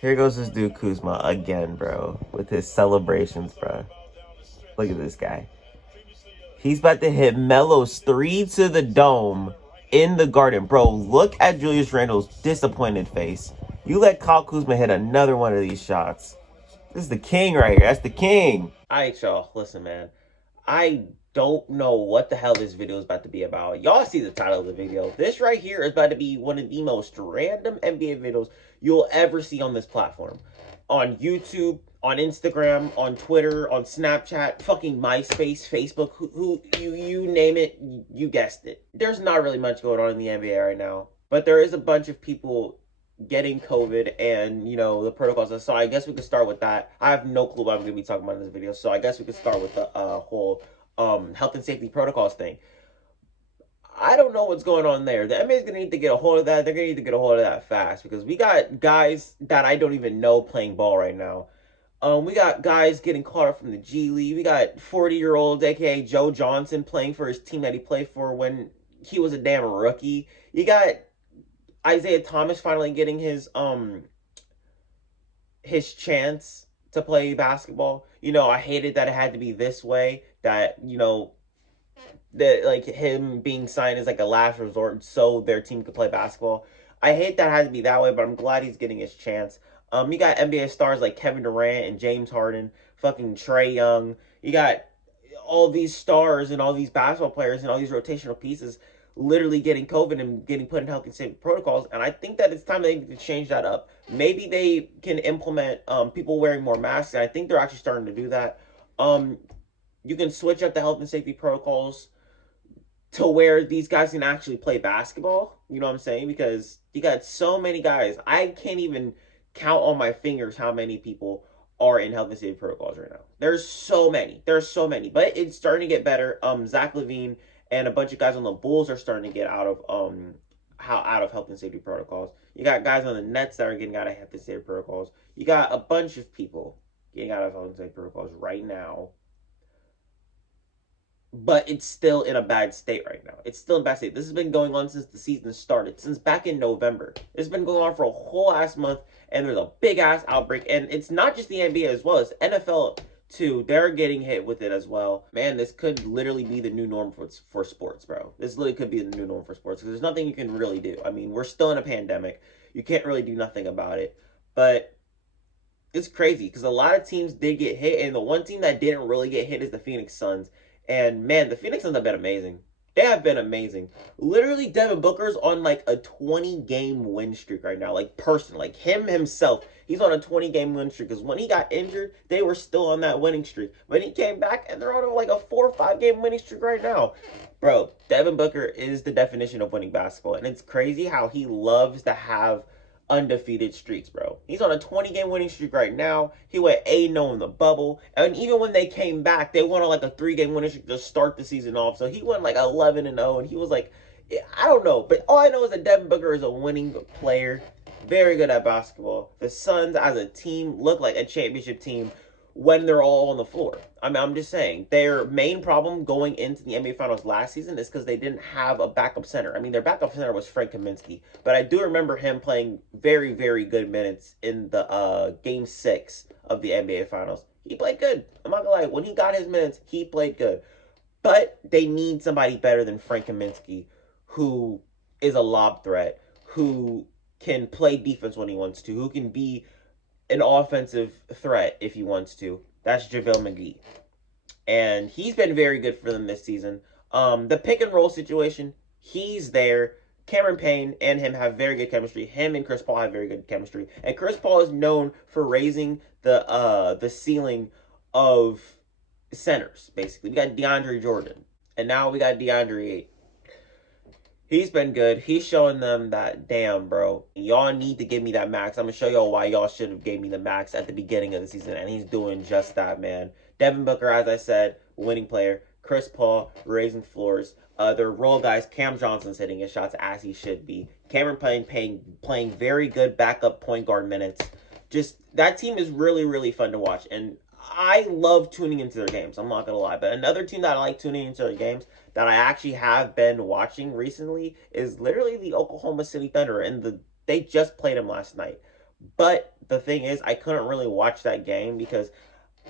Here goes this dude Kuzma again, bro, with his celebrations, bro. Look at this guy. He's about to hit Melo's 3 to the dome in the Garden. Bro, look at Julius Randle's disappointed face. You let Kyle Kuzma hit another one of these shots. This is the king right here. That's the king. All right, y'all. Listen, man. I don't know what the hell this video is about to be about. Y'all see the title of the video. This right here is about to be one of the most random NBA videos you'll ever see on this platform. On YouTube, on Instagram, on Twitter, on Snapchat, fucking MySpace, Facebook, you name it, you guessed it. There's not really much going on in the NBA right now, but there is a bunch of people getting COVID and, you know, the protocols. So I guess we could start with that. I have no clue what I'm going to be talking about in this video. So I guess we could start with the whole health and safety protocols thing. I don't know what's going on there. The NBA is going to need to get a hold of that. They're going to need to get a hold of that fast because we got guys that I don't even know playing ball right now. We got guys getting caught up from the G League. We got 40-year-old, aka Joe Johnson, playing for his team that he played for when he was a damn rookie. You got Isaiah Thomas finally getting his chance to play basketball. You know, I hated that it had to be this way. That, you know, that like him being signed as like a last resort so their team could play basketball. I hate that it had to be that way, but I'm glad he's getting his chance. You got NBA stars like Kevin Durant and James Harden, fucking Trae Young. You got all these stars and all these basketball players and all these rotational pieces literally getting COVID and getting put in health and safety protocols. And I think that it's time they need to change that up. Maybe they can implement people wearing more masks. And I think they're actually starting to do that. You can switch up the health and safety protocols to where these guys can actually play basketball. You know what I'm saying? Because you got so many guys. I can't even count on my fingers how many people are in health and safety protocols right now. There's so many. There's so many. But it's starting to get better. Zach LaVine and a bunch of guys on the Bulls are starting to get out of health and safety protocols. You got guys on the Nets that are getting out of health and safety protocols. You got a bunch of people getting out of health and safety protocols right now. But it's still in a bad state right now. It's still in a bad state. This has been going on since the season started, since back in November. It's been going on for a whole ass month, and there's a big ass outbreak. And it's not just the NBA as well, it's NFL too. They're getting hit with it as well. Man, this could literally be the new norm for sports, bro. This literally could be the new norm for sports because there's nothing you can really do. I mean, we're still in a pandemic. You can't really do nothing about it. But it's crazy because a lot of teams did get hit, and the one team that didn't really get hit is the Phoenix Suns. And man, the Phoenix Suns have been amazing. They have been amazing. Literally, Devin Booker's on like a 20-game win streak right now. Like, like him himself, he's on a 20-game win streak. Because when he got injured, they were still on that winning streak. But he came back, and they're on like a 4 or 5-game winning streak right now. Bro, Devin Booker is the definition of winning basketball. And it's crazy how he loves to have undefeated streaks, bro. He's on a 20-game winning streak right now. He went 8-0 in the bubble. And even when they came back, they went on like a 3-game winning streak to start the season off. So he went like 11-0, and he was like, I don't know. But all I know is that Devin Booker is a winning player. Very good at basketball. The Suns as a team look like a championship team when they're all on the floor. I mean, I'm just saying, their main problem going into the NBA Finals last season is because they didn't have a backup center. I mean, their backup center was Frank Kaminsky, but I do remember him playing very, very good minutes in the Game 6 of the NBA Finals. He played good. I'm not gonna lie. When he got his minutes, he played good. But they need somebody better than Frank Kaminsky, who is a lob threat, who can play defense when he wants to, who can be an offensive threat if he wants to. That's JaVale McGee. And he's been very good for them this season. The pick and roll situation, he's there. Cameron Payne and him have very good chemistry. Him and Chris Paul have very good chemistry. And Chris Paul is known for raising the ceiling of centers, basically. We got DeAndre Jordan. And now we got DeAndre He's been good. He's showing them that, damn, bro, y'all need to give me that max. I'm going to show y'all why y'all should have gave me the max at the beginning of the season. And he's doing just that, man. Devin Booker, as I said, winning player. Chris Paul, raising floors. Their role guys, Cam Johnson's hitting his shots as he should be. Cameron playing very good backup point guard minutes. Just, that team is really, really fun to watch. And I love tuning into their games. I'm not going to lie. But another team that I like tuning into their games that I actually have been watching recently is literally the Oklahoma City Thunder. And they just played them last night. But the thing is, I couldn't really watch that game because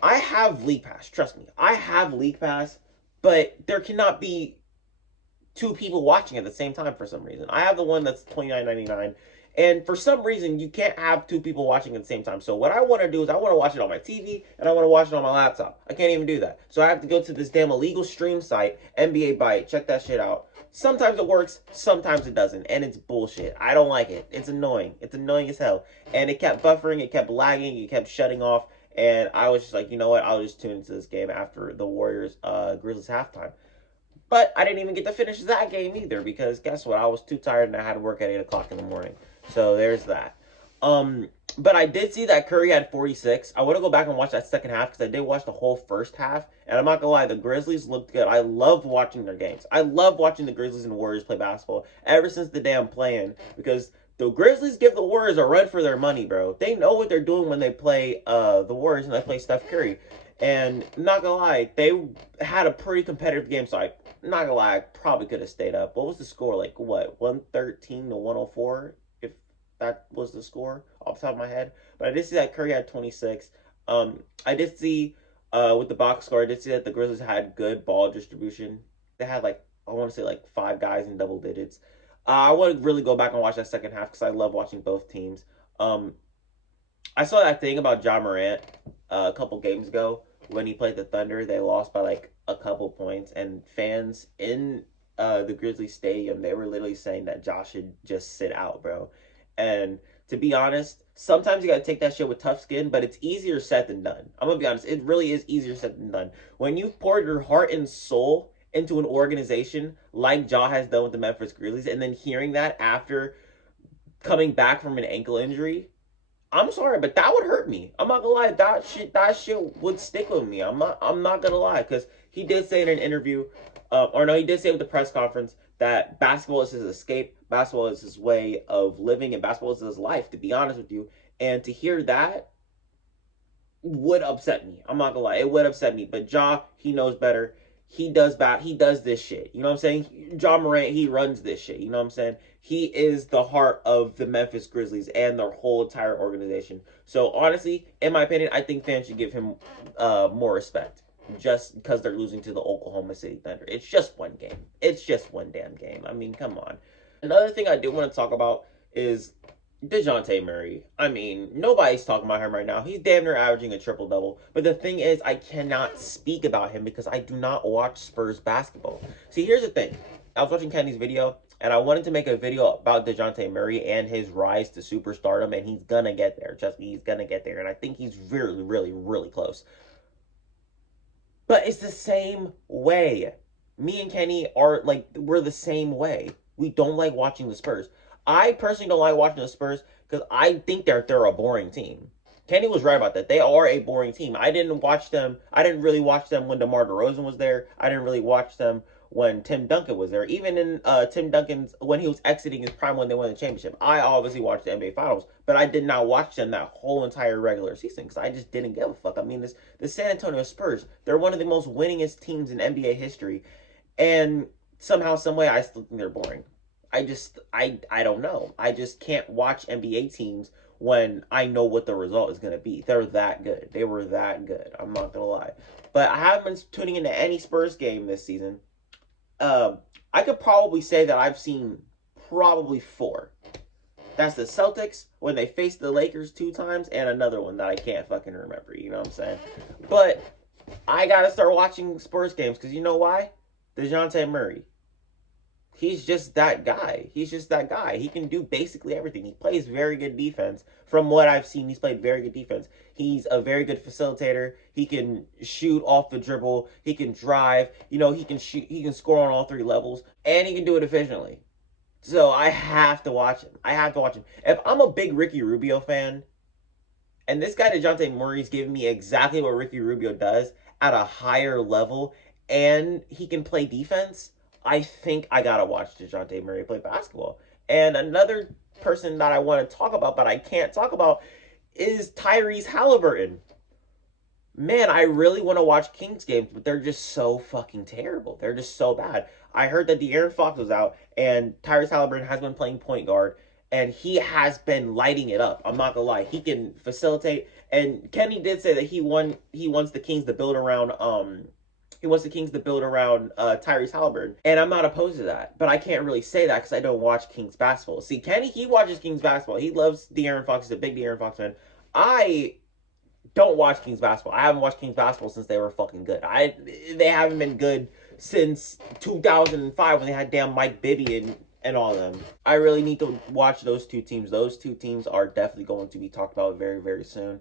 I have League Pass. Trust me, I have League Pass, but there cannot be two people watching at the same time for some reason. I have the one that's $29.99, and for some reason you can't have two people watching at the same time. So what I want to do is I want to watch it on my TV and I want to watch it on my laptop. I can't even do that. So I have to go to this damn illegal stream site, NBA Byte. Check that shit out. Sometimes it works, sometimes it doesn't, and it's bullshit. I don't like it. It's annoying. It's annoying as hell. And it kept buffering, it kept lagging, it kept shutting off, and I was just like, you know what? I'll just tune into this game after the Warriors Grizzlies halftime. But I didn't even get to finish that game either because guess what? I was too tired and I had to work at 8 o'clock in the morning. So there's that. But I did see that Curry had 46. I want to go back and watch that second half because I did watch the whole first half. And I'm not going to lie, the Grizzlies looked good. I love watching their games. I love watching the Grizzlies and Warriors play basketball ever since the damn play-in because the Grizzlies give the Warriors a run for their money, bro. They know what they're doing when they play the Warriors and they play Steph Curry. And not gonna lie, they had a pretty competitive game, so I not gonna lie, I probably could have stayed up. What was the score? Like what, 113 to 104? If that was the score off the top of my head. But I did see that Curry had 26. I did see with the box score, I did see that the Grizzlies had good ball distribution. They had like I want to say like 5 guys in double digits. I want to really go back and watch that second half because I love watching both teams. I saw that thing about Ja Morant a couple games ago when he played the Thunder. They lost by like a couple points, and fans in the Grizzlies stadium, they were literally saying that Josh should just sit out, bro. And to be honest, sometimes you gotta take that shit with tough skin, but it's easier said than done. I'm gonna be honest, it really is easier said than done. When you've poured your heart and soul into an organization like Ja has done with the Memphis Grizzlies, and then hearing that after coming back from an ankle injury, I'm sorry, but that would hurt me. I'm not gonna lie, that shit would stick with me. I'm not gonna lie, because he did say in an interview, or no, he did say with the press conference that basketball is his escape, basketball is his way of living, and basketball is his life. To be honest with you, and to hear that would upset me. I'm not gonna lie, it would upset me. But Ja, he knows better. He does this shit. You know what I'm saying? Ja Morant, he runs this shit. You know what I'm saying? He is the heart of the Memphis Grizzlies and their whole entire organization. So honestly, in my opinion, I think fans should give him more respect just because they're losing to the Oklahoma City Thunder. It's just one game. It's just one damn game. I mean, come on. Another thing I do want to talk about is Dejante Murray. I mean, nobody's talking about him right now. He's damn near averaging a triple-double. But the thing is, I cannot speak about him because I do not watch Spurs basketball. See, here's the thing. I was watching Kenny's video, and I wanted to make a video about Dejante Murray and his rise to superstardom, and he's gonna get there. Trust me, he's gonna get there. And I think he's really, really, really close. But it's the same way. Me and Kenny are, like, we're the same way. We don't like watching the Spurs. I personally don't like watching the Spurs because I think they're a boring team. Kenny was right about that. They are a boring team. I didn't watch them. I didn't really watch them when DeMar DeRozan was there. I didn't really watch them when Tim Duncan was there. Even in Tim Duncan's when he was exiting his prime when they won the championship. I obviously watched the NBA Finals, but I did not watch them that whole entire regular season because I just didn't give a fuck. I mean, the San Antonio Spurs, they're one of the most winningest teams in NBA history, and somehow, some way, I still think they're boring. I don't know. I just can't watch NBA teams when I know what the result is going to be. They're that good. They were that good. I'm not going to lie. But I haven't been tuning into any Spurs game this season. I could probably say that I've seen probably 4. That's the Celtics when they faced the Lakers 2 times, and another one that I can't fucking remember. You know what I'm saying? But I got to start watching Spurs games because you know why? Dejante Murray. He's just that guy. He's just that guy. He can do basically everything. He plays very good defense. From what I've seen, he's played very good defense. He's a very good facilitator. He can shoot off the dribble. He can drive. You know, he can shoot. He can score on all 3 levels. And he can do it efficiently. So I have to watch him. I have to watch him. If I'm a big Ricky Rubio fan, and this guy Dejante Murray's giving me exactly what Ricky Rubio does at a higher level, and he can play defense, I think I gotta watch Dejante Murray play basketball. And another person that I want to talk about, but I can't talk about, is Tyrese Halliburton. Man, I really want to watch Kings games, but they're just so fucking terrible. They're just so bad. I heard that De'Aaron Fox was out, and Tyrese Halliburton has been playing point guard, and he has been lighting it up. I'm not gonna lie, he can facilitate. And Kenny did say that he wants the Kings to build around Tyrese Halliburton, and I'm not opposed to that. But I can't really say that because I don't watch Kings basketball. See, Kenny, he watches Kings basketball. He loves De'Aaron Fox. He's a big De'Aaron Fox fan. I don't watch Kings basketball. I haven't watched Kings basketball since they were fucking good. They haven't been good since 2005 when they had damn Mike Bibby and all of them. I really need to watch those two teams. Those two teams are definitely going to be talked about very, very soon.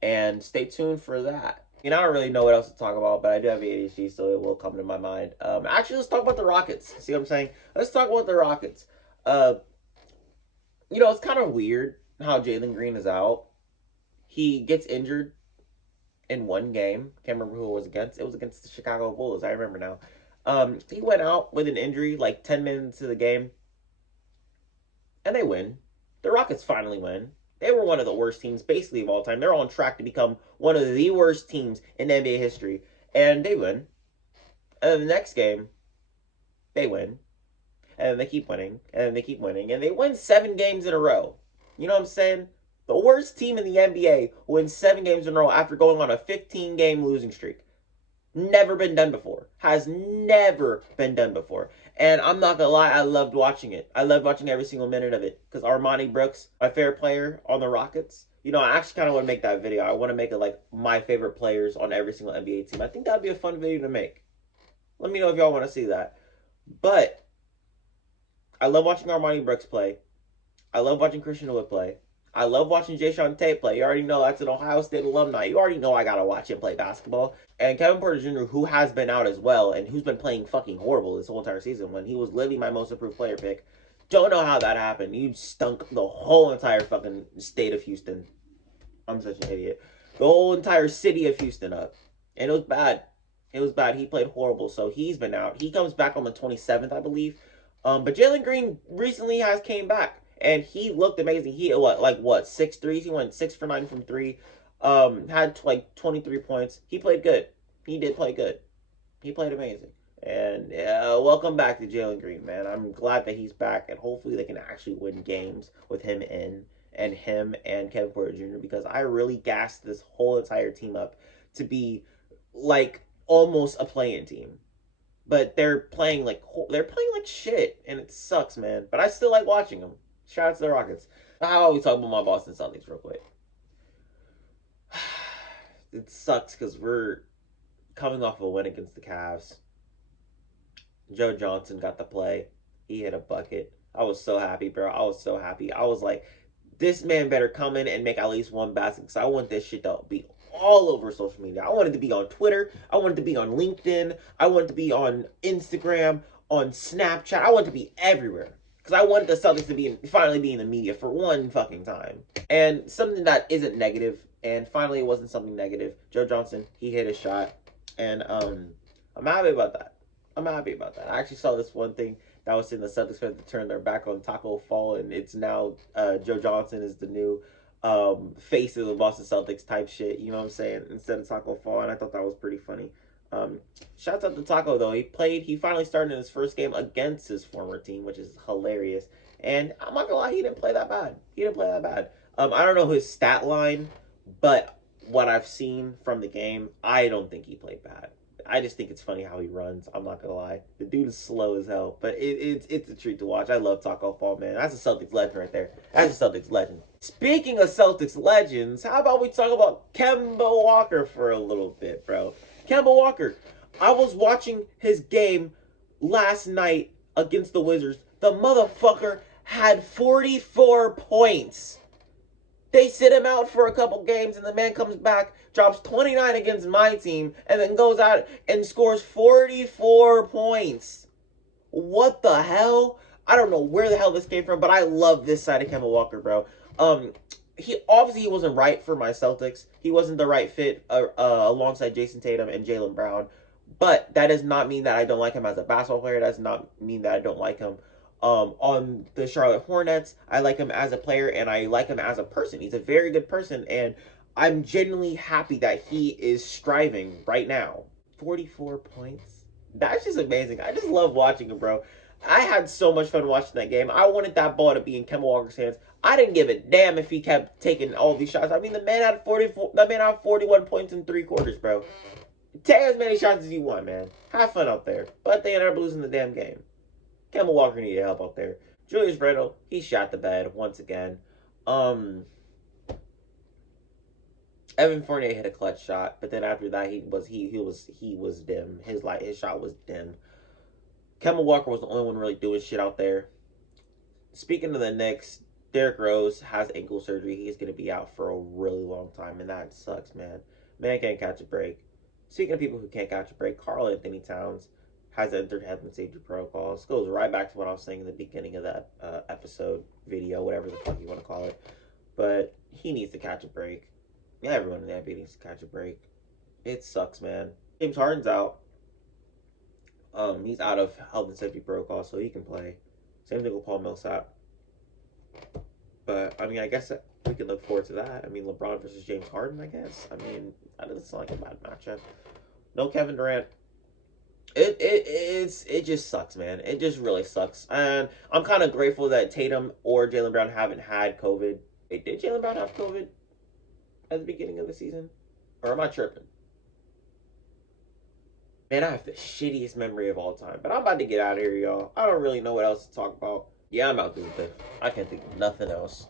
And stay tuned for that. I don't really know what else to talk about, but I do have ADHD, so it will come to my mind. Actually, let's talk about the Rockets. See what I'm saying? Let's talk about the Rockets. It's kind of weird how Jalen Green is out. He gets injured in one game. Can't remember who it was against. It was against the Chicago Bulls. I remember now. He went out with an injury like 10 minutes of the game, and they win. The Rockets finally win. They were one of the worst teams basically of all time. They're on track to become one of the worst teams in NBA history, and they win. And then the next game, they win. And then they keep winning, and then they keep winning, and they win 7 games in a row. You know what I'm saying? The worst team in the NBA wins 7 games in a row after going on a 15-game losing streak. Never been done before. Has never been done before. And I'm not gonna lie, I loved watching it. I loved watching every single minute of it. Because Armani Brooks, my favorite player on the Rockets. I actually kind of want to make that video. I want to make it like my favorite players on every single NBA team. I think that'd be a fun video to make. Let me know if y'all want to see that. But I love watching Armani Brooks play. I love watching Christian Wood play. I love watching Jae'Sean Tate play. You already know that's an Ohio State alumni. You already know I gotta watch him play basketball. And Kevin Porter Jr., who has been out as well, and who's been playing fucking horrible this whole entire season when he was literally my most improved player pick. Don't know how that happened. You stunk the whole entire fucking state of Houston. I'm such an idiot. The whole entire city of Houston up. And it was bad. It was bad. He played horrible, so he's been out. He comes back on the 27th, I believe. But Jalen Green recently has came back. And he looked amazing. He what 6 threes? He went 6 for 9 from 3. Had like 23 points. He played good. He did play good. He played amazing. And welcome back to Jalen Green, man. I'm glad that he's back, and hopefully they can actually win games with him in, and him and Kevin Porter Jr. Because I really gassed this whole entire team up to be like almost a play-in team. But they're playing like shit, and it sucks, man. But I still like watching them. Shout out to the Rockets. I always talk about my Boston Celtics real quick. It sucks because we're coming off a win against the Cavs. Joe Johnson got to play. He hit a bucket. I was so happy, bro. I was so happy. I was like, this man better come in and make at least one basket because I want this shit to be all over social media. I wanted to be on Twitter. I wanted to be on LinkedIn. I wanted to be on Instagram, on Snapchat. I wanted to be everywhere. Because I wanted the Celtics to finally be in the media for one fucking time. And something that isn't negative, and finally it wasn't something negative. Joe Johnson, he hit a shot. And I'm happy about that. I actually saw this one thing that was saying the Celtics had to turn their back on Taco Fall, and it's now Joe Johnson is the new face of the Boston Celtics type shit. You know what I'm saying? Instead of Taco Fall, and I thought that was pretty funny. Shouts out to Taco though. He finally started in his first game against his former team, which is hilarious. And I'm not gonna lie, he didn't play that bad. I don't know his stat line, but what I've seen from the game, I don't think he played bad. I just think it's funny how he runs. I'm not gonna lie. The dude is slow as hell, but it's a treat to watch. I love Taco Fall, man. That's a Celtics legend right there. That's a Celtics legend. Speaking of Celtics legends, how about we talk about Kemba Walker for a little bit, bro? Kemba Walker. I was watching his game last night against the Wizards. The motherfucker had 44 points. They sit him out for a couple games, and the man comes back, drops 29 against my team, and then goes out and scores 44 points. What the hell? I don't know where the hell this came from, but I love this side of Kemba Walker, bro. He wasn't right for my Celtics. He wasn't the right fit alongside Jason Tatum and Jaylen Brown. But that does not mean that I don't like him as a basketball player. That does not mean that I don't like him on the Charlotte Hornets. I like him as a player, and I like him as a person. He's a very good person, and I'm genuinely happy that he is striving right now. 44 points. That's just amazing. I just love watching him, bro. I had so much fun watching that game. I wanted that ball to be in Kemba Walker's hands. I didn't give a damn if he kept taking all these shots. I mean, the man had 44. The man had 41 points in 3 quarters, bro. Take as many shots as you want, man. Have fun out there. But they ended up losing the damn game. Kemba Walker needed help out there. Julius Randle, he shot the bed once again. Evan Fournier hit a clutch shot, but then after that he was dim. His shot was dim. Kemba Walker was the only one really doing shit out there. Speaking of the Knicks, Derrick Rose has ankle surgery. He's gonna be out for a really long time, and that sucks, man. Man can't catch a break. Speaking of people who can't catch a break, Karl Anthony Towns has entered health and safety protocols. Goes right back to what I was saying in the beginning of that episode, video, whatever the fuck you want to call it. But he needs to catch a break. Yeah, everyone in the NBA needs to catch a break. It sucks, man. James Harden's out. He's out of health and safety protocol, so he can play. Same thing with Paul Millsap. But I mean, I guess we can look forward to that. I mean, LeBron versus James Harden. I guess. I mean, that doesn't sound like a bad matchup. No Kevin Durant. It just sucks, man. It just really sucks. And I'm kind of grateful that Tatum or Jaylen Brown haven't had COVID. Wait, did Jaylen Brown have COVID at the beginning of the season? Or am I tripping? Man, I have the shittiest memory of all time. But I'm about to get out of here, y'all. I don't really know what else to talk about. Yeah, I'm out this bit. I can't think of nothing else.